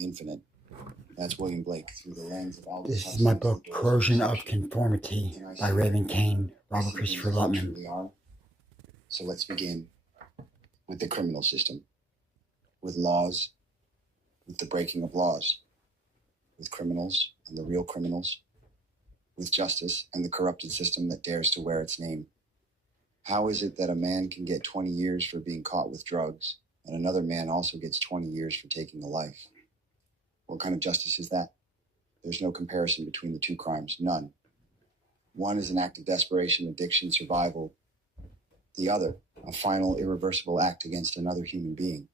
Infinite. That's William Blake through the lens of all. This is my book, Corrosion of Conformity, by Raven Kane, Robert Christopher Lutman. So let's begin with the criminal system, with laws, with the breaking of laws, with criminals and the real criminals, with justice and the corrupted system that dares to wear its name. How is it that a man can get 20 years for being caught with drugs, and another man also gets 20 years for taking a life? What kind of justice is that? There's no comparison between the two crimes, none. One is an act of desperation, addiction, survival. The other, a final, irreversible act against another human being.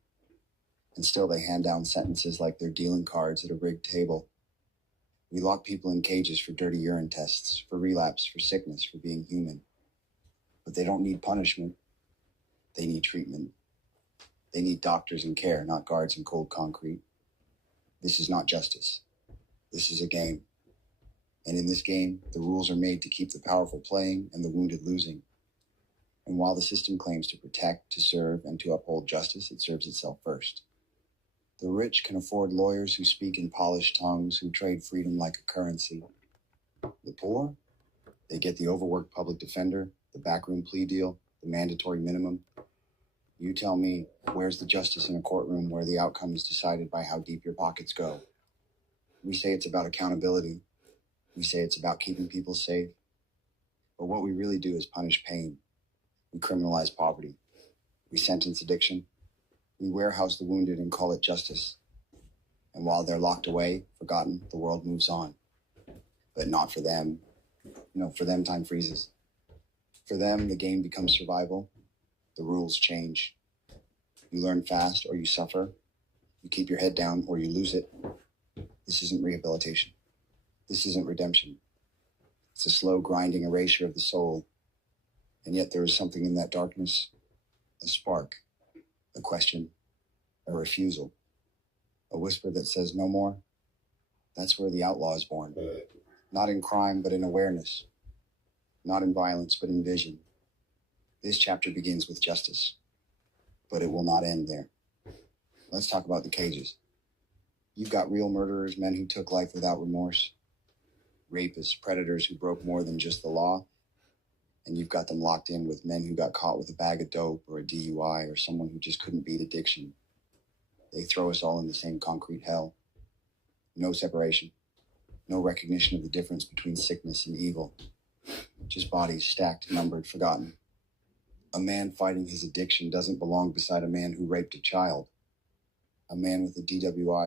And still they hand down sentences like they're dealing cards at a rigged table. We lock people in cages for dirty urine tests, for relapse, for sickness, for being human. But they don't need punishment. They need treatment. They need doctors and care, not guards in cold concrete. This is not justice. This is a game. And in this game, the rules are made to keep the powerful playing and the wounded losing. And while the system claims to protect, to serve, and to uphold justice, it serves itself first. The rich can afford lawyers who speak in polished tongues, who trade freedom like a currency. The poor, they get the overworked public defender, the backroom plea deal, the mandatory minimum. You tell me, where's the justice in a courtroom where the outcome is decided by how deep your pockets go? We say it's about accountability. We say it's about keeping people safe. But what we really do is punish pain. We criminalize poverty. We sentence addiction. We warehouse the wounded and call it justice. And while they're locked away, forgotten, the world moves on. But not for them. For them, time freezes. For them, the game becomes survival. The rules change. You learn fast or you suffer. You keep your head down or you lose it. This isn't rehabilitation. This isn't redemption. It's a slow grinding erasure of the soul. And yet there is something in that darkness, a spark, a question, a refusal, a whisper that says no more. That's where the outlaw is born. Not in crime, but in awareness. Not in violence, but in vision. This chapter begins with justice, but it will not end there. Let's talk about the cages. You've got real murderers, men who took life without remorse, rapists, predators who broke more than just the law, and you've got them locked in with men who got caught with a bag of dope or a DUI or someone who just couldn't beat addiction. They throw us all in the same concrete hell. No separation, no recognition of the difference between sickness and evil. Just bodies stacked, numbered, forgotten. A man fighting his addiction doesn't belong beside a man who raped a child. A man with a DWI